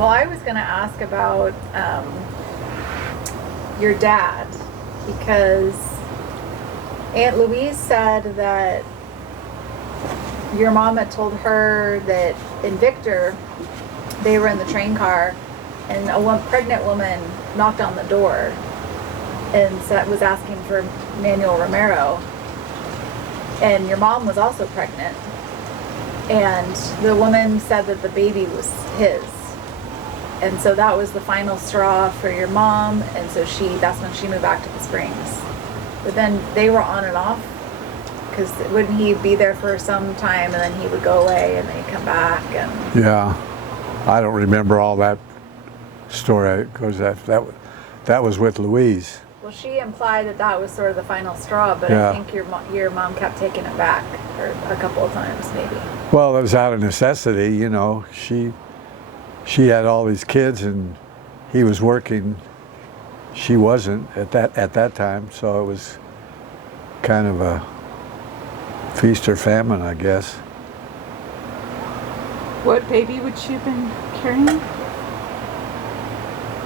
Well, I was going to ask about your dad, because Aunt Louise said that your mom had told her that in Victor, they were in the train car, and a pregnant woman knocked on the door and was asking for Manuel Romero. And your mom was also pregnant. And the woman said that the baby was his. And so that was the final straw for your mom, and so that's when she moved back to the Springs. But then they were on and off, because wouldn't he be there for some time and then he would go away and then he'd come back? And yeah, I don't remember all that story, because that was with Louise. Well, she implied that was sort of the final straw, but Yeah. I think your mom kept taking it back a couple of times, maybe. Well, it was out of necessity, you know. She had all these kids, and he was working. She wasn't at that time, so it was kind of a feast or famine, I guess. What baby would she have been carrying?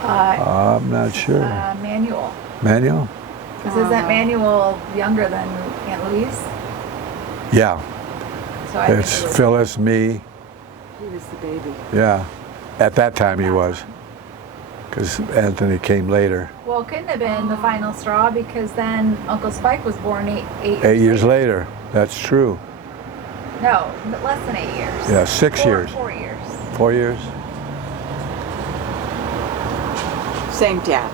I'm not sure. Manuel. Manuel? Because isn't Manuel younger than Aunt Louise? Yeah. So It's Phyllis, me. He was the baby. Yeah. At that time he was, because Anthony came later. Well, it couldn't have been the final straw, because then Uncle Spike was born eight years later. That's true. No, less than 8 years. Yeah, 6 years. 4 years. 4 years? Same dad.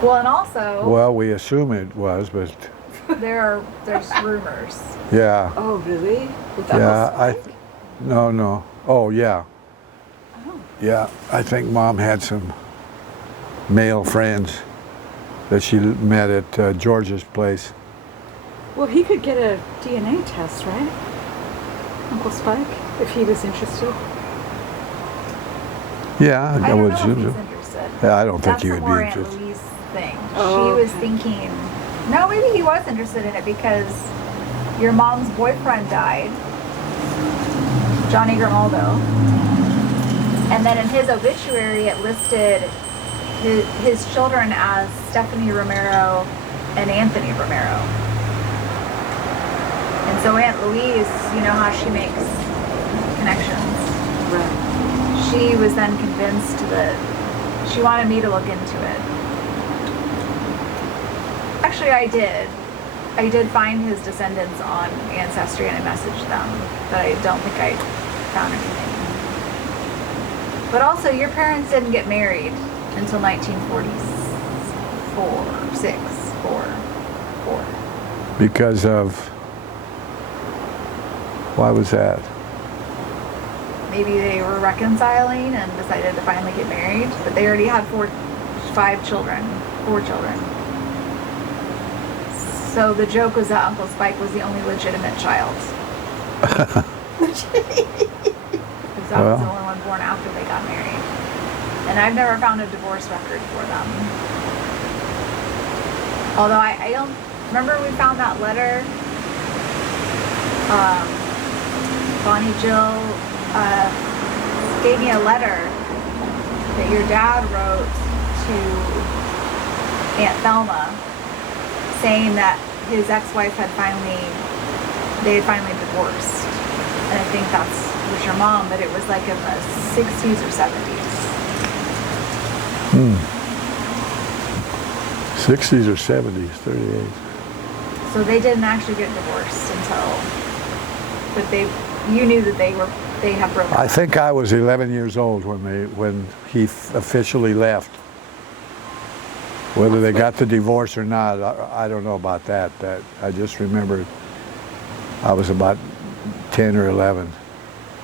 Well, and also, Well, we assume it was, but there's rumors. yeah. Oh, really? With Yeah, Uncle Spike? no. Oh, yeah. Oh. Yeah, I think Mom had some male friends that she met at George's place. Well, he could get a DNA test, right? Uncle Spike, if he was interested. Yeah, I I don't would know if assume he's so. interested. Yeah, I don't think That's he the would more be Aunt interested. Louise thing. Oh, She was okay. thinking, no, maybe he was interested in it, because your mom's boyfriend died, Johnny Grimaldo, and then in his obituary it listed his children as Stephanie Romero and Anthony Romero. And so Aunt Louise, you know how she makes connections. Right. She was then convinced that she wanted me to look into it. Actually, I did. I did find his descendants on Ancestry, and I messaged them, but I don't think I found anything. But also, your parents didn't get married until 1944, 4. Because of, why was that? Maybe they were reconciling and decided to finally get married, but they already had 4 children. So the joke was that Uncle Spike was the only legitimate child. Because that was the only one born after they got married. And I've never found a divorce record for them. Although I don't remember, we found that letter. Bonnie Jill gave me a letter that your dad wrote to Aunt Thelma, saying that his ex-wife had finally divorced. And I think that was your mom, but it was like in the 60s or 70s. 60s or 70s, 38. So they didn't actually get divorced but you knew that they had broken up. I think I was 11 years old when he officially left. Whether they got the divorce or not, I don't know about that. I just remember I was about 10 or 11.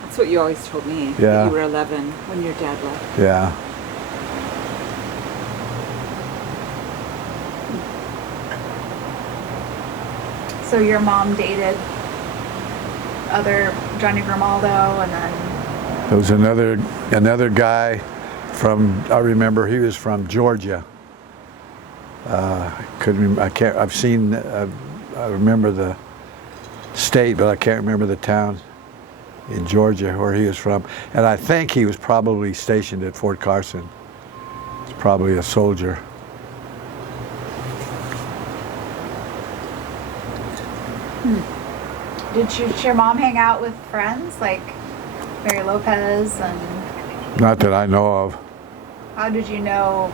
That's what you always told me. Yeah. That you were 11 when your dad left. Yeah. So your mom dated other Johnny Grimaldo, and then There was another guy I remember he was from Georgia. I remember the state, but I can't remember the town. in Georgia, where he was from. And I think he was probably stationed at Fort Carson. He's probably a soldier. Did your mom hang out with friends like Mary Lopez and? Not that I know of. How did you know?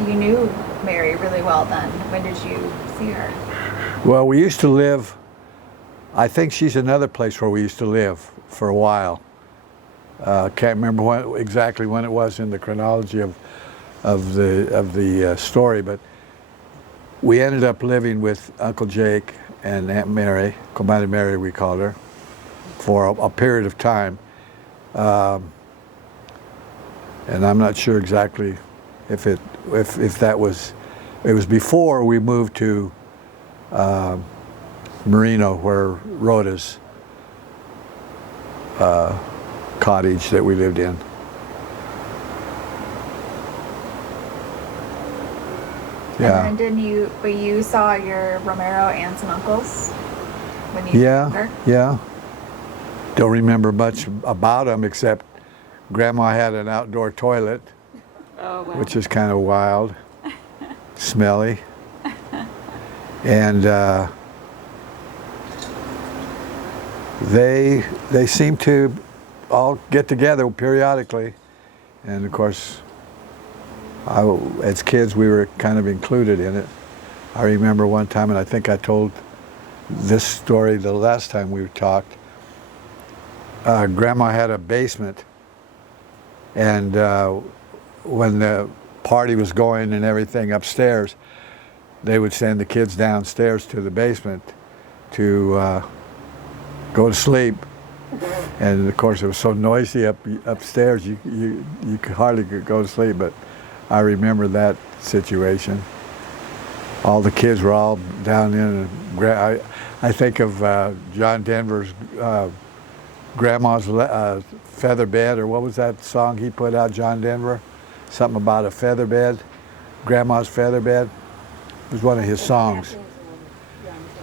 You knew Mary really well then. When did you see her? Well, we used to live, I think she's another place where we used to live for a while. Can't remember exactly when it was in the chronology of the story, but we ended up living with Uncle Jake and Aunt Mary, Commander Mary we called her, for a period of time. And I'm not sure exactly if that was, it was before we moved to Marino, where Rhoda's cottage that we lived in. Yeah. And then you saw your Romero aunts and uncles when you were younger? Yeah. Don't remember much about them except Grandma had an outdoor toilet, which is kind of wild, smelly, and they seem to all get together periodically, and of course, as kids we were kind of included in it. I remember one time, and I think I told this story the last time we talked. Grandma had a basement, and when the party was going and everything upstairs, they would send the kids downstairs to the basement to go to sleep. And of course it was so noisy upstairs you could hardly go to sleep, but I remember that situation. All the kids were all down in, and I think of John Denver's Grandma's feather bed, or what was that song he put out, John Denver? Something about a feather bed, Grandma's feather bed. It was one of his songs.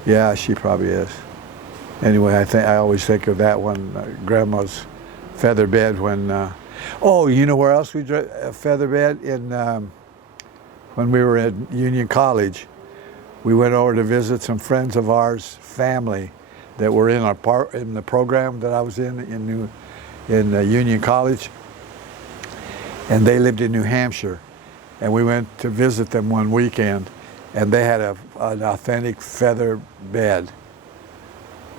Yeah, she probably is. Anyway, I always think of that one, Grandma's feather bed. When oh, you know where else we did a feather bed? When we were at Union College. We went over to visit some friends of ours, family, that were in the program that I was in Union College, and they lived in New Hampshire, and we went to visit them one weekend, and they had an authentic feather bed.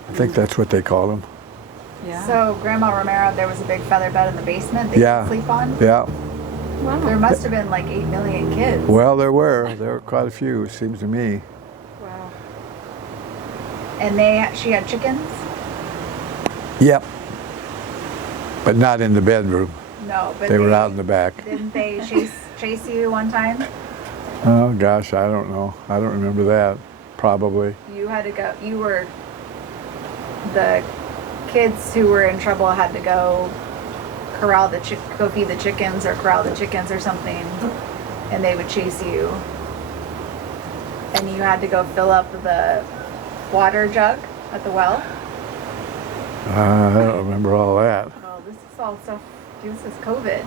I think that's what they call them. Yeah. So Grandma Romero, there was a big feather bed in the basement they could sleep on? Yeah. Wow. There must have been like 8 million kids. Well, there were quite a few, it seems to me. Wow. And she had chickens? Yep. But not in the bedroom. No, but they were out in the back. Didn't they chase you one time? Oh gosh, I don't know. I don't remember that. Probably. You had to go. You were the kids who were in trouble had to go go feed the chickens or corral the chickens or something, and they would chase you, and you had to go fill up the water jug at the well. I don't remember all that. Well, this is all stuff. This is COVID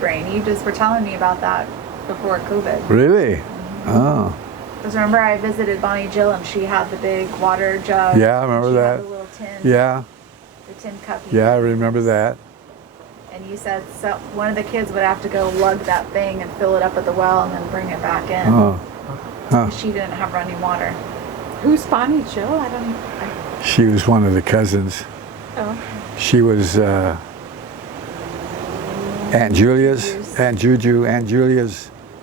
brain. You just were telling me about that before COVID. Really? Mm-hmm. Oh. Because remember I visited Bonnie Jill and she had the big water jug. Yeah, I remember that. Had the little tin. Yeah. The tin cup. Yeah, I remember that. And you said one of the kids would have to go lug that thing and fill it up at the well and then bring it back in. Oh. Huh. She didn't have running water. Who's Bonnie Jill? She was one of the cousins. Oh, okay. She was Aunt Julia's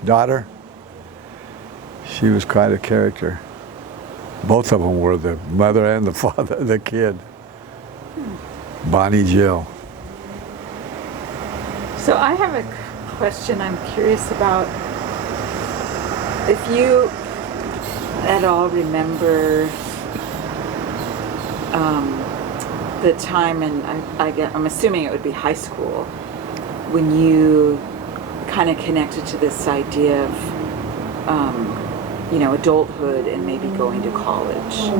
daughter. She was quite a character. Both of them were, the mother and the father, the kid. Bonnie Jill. So I have a question I'm curious about. If you at all remember the time, and I'm assuming it would be high school, when you kind of connected to this idea of adulthood and maybe going to college.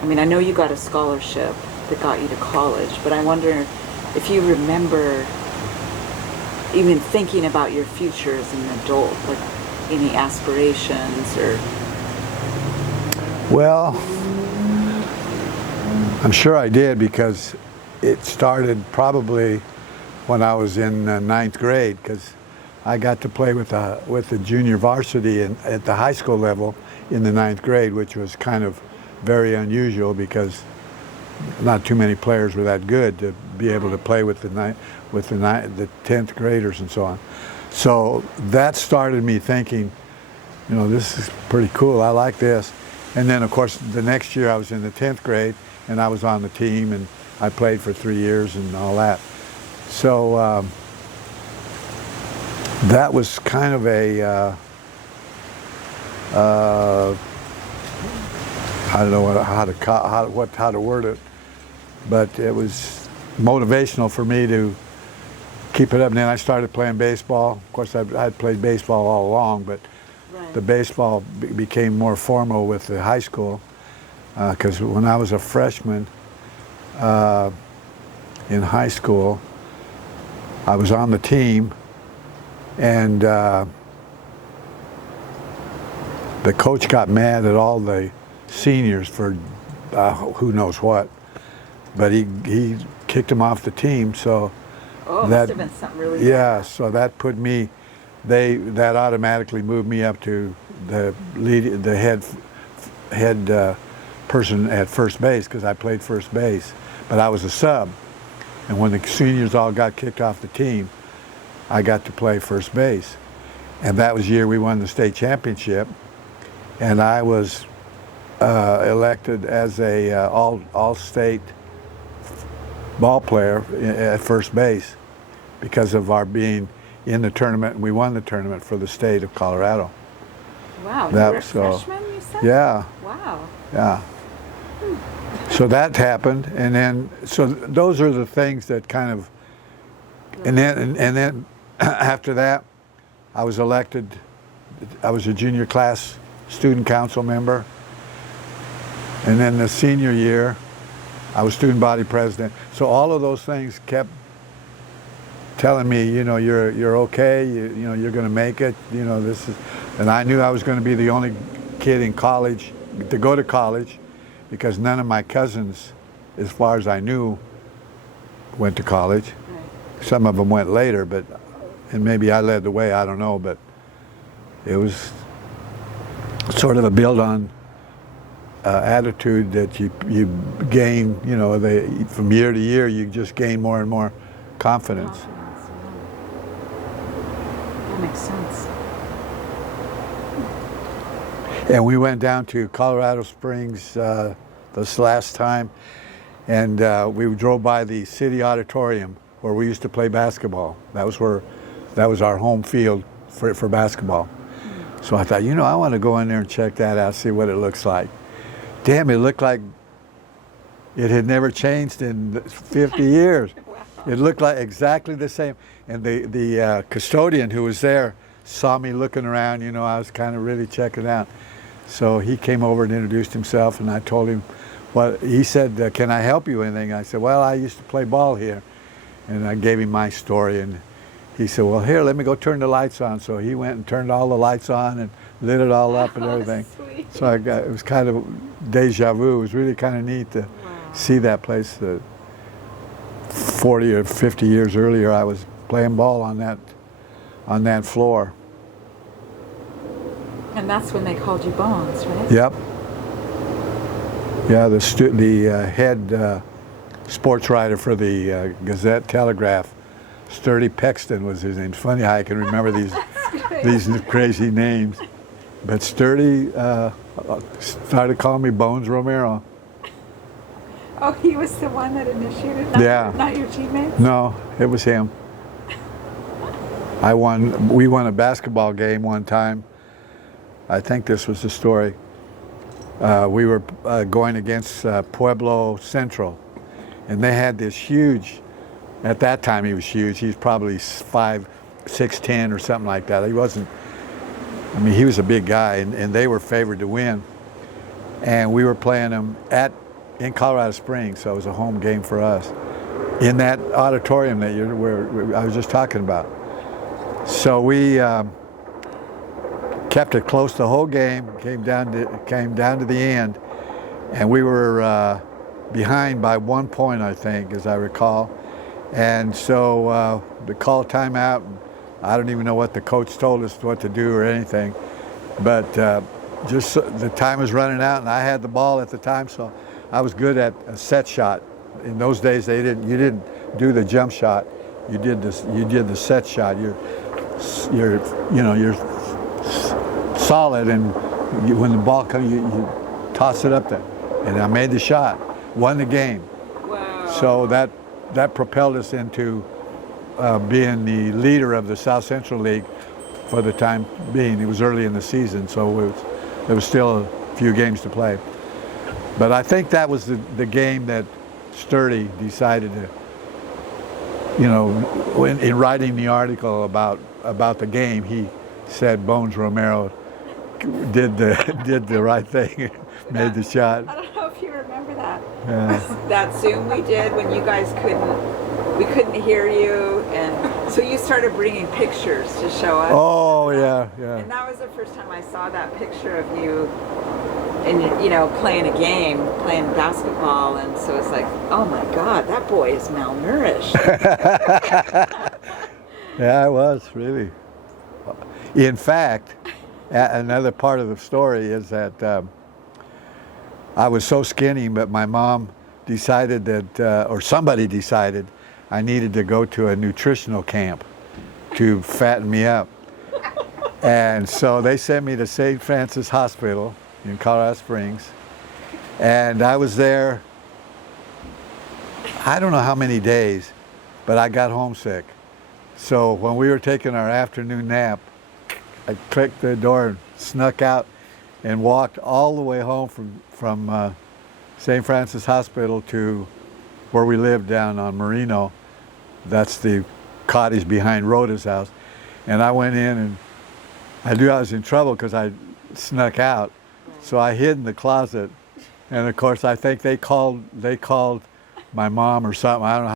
I mean, I know you got a scholarship that got you to college, but I wonder if you remember even thinking about your future as an adult, like any aspirations or... Well, I'm sure I did, because it started probably when I was in ninth grade, because I got to play with the junior varsity at the high school level in the ninth grade, which was kind of very unusual because not too many players were that good to be able to play with the 10th graders and so on. So that started me thinking, you know, this is pretty cool. I like this. And then, of course, the next year I was in the 10th grade, and I was on the team, and I played for 3 years and all that. So that was kind of a, I don't know how to word it, but it was motivational for me to keep it up. And then I started playing baseball. Of course, I'd played baseball all along, but the baseball became more formal with the high school, because when I was a freshman in high school, I was on the team, and the coach got mad at all the seniors for who knows what, but he kicked them off the team. So that must have been something really yeah, bad. so that put me, that automatically moved me up to the head person at first base, because I played first base, but I was a sub. And when the seniors all got kicked off the team, I got to play first base. And that was the year we won the state championship. And I was elected as a all-state ball player at first base because of our being in the tournament. We won the tournament for the state of Colorado. Wow, you were a freshman, you said? Yeah. Wow. Yeah. So that happened, and then so those are the things that kind of, and then after that, I was elected. I was a junior class student council member, and then the senior year, I was student body president. So all of those things kept telling me, you know, you're okay. You know, you're going to make it. You know, this is, and I knew I was going to be the only kid in college to go to college, because none of my cousins, as far as I knew, went to college. Right. Some of them went later, but, and maybe I led the way, I don't know, but it was sort of a build on attitude that you gain, you know, from year to year, you just gain more and more confidence. Yeah. That makes sense. And we went down to Colorado Springs this last time, and we drove by the city auditorium where we used to play basketball. That was our home field for basketball. Mm-hmm. So I thought, you know, I want to go in there and check that out, see what it looks like. Damn, it looked like it had never changed in 50 years. Wow. It looked like exactly the same. And the custodian who was there saw me looking around, you know, I was kind of really checking out. So he came over and introduced himself, and I told him, he said, can I help you with anything? I said, well, I used to play ball here. And I gave him my story, and he said, well, here, let me go turn the lights on. So he went and turned all the lights on and lit it all up and everything. Sweet. So it was kind of deja vu. It was really kind of neat to see that place. 40 or 50 years earlier, I was playing ball on that floor. And that's when they called you Bones, right? Yep. Yeah, the head sports writer for the Gazette Telegraph, Sturdy Pexton was his name. It's funny how I can remember these crazy names. But Sturdy started calling me Bones Romero. Oh, he was the one that initiated, not your teammates? No, it was him. We won a basketball game one time. I think this was the story. We were going against Pueblo Central, and they had this huge, at that time he was huge, he was probably 6'10" or something like that. He wasn't, he was a big guy, and they were favored to win. And we were playing them at in Colorado Springs, so it was a home game for us in that auditorium that where I was just talking about. So we kept it close the whole game. Came down to the end, and we were behind by 1 point, I think, as I recall. And so they called timeout. I don't even know what the coach told us what to do or anything, but just the time was running out, and I had the ball at the time, so I was good at a set shot. In those days, you didn't do the jump shot. You did the set shot. You're solid, and when the ball comes, you toss it up there. And I made the shot, won the game. Wow. So that propelled us into being the leader of the South Central League for the time being. It was early in the season, so there was still a few games to play. But I think that was the game that Sturdy decided to, in writing the article about the game, he said Bones Romero did the right thing, made the shot. I don't know if you remember that. Yeah. That Zoom we did when you guys we couldn't hear you, and so you started bringing pictures to show us. Oh yeah. And that was the first time I saw that picture of you, and playing a game, playing basketball, and so it's like, oh my God, that boy is malnourished. Yeah, I was really. In fact, another part of the story is that I was so skinny, but my mom decided that, or somebody decided, I needed to go to a nutritional camp to fatten me up. And so they sent me to St. Francis Hospital in Colorado Springs. And I was there, I don't know how many days, but I got homesick. So when we were taking our afternoon nap, I clicked the door and snuck out and walked all the way home from St. Francis Hospital to where we lived down on Merino. That's the cottage behind Rhoda's house. And I went in, and I knew I was in trouble because I snuck out. So I hid in the closet. And of course, I think they called my mom or something. I don't know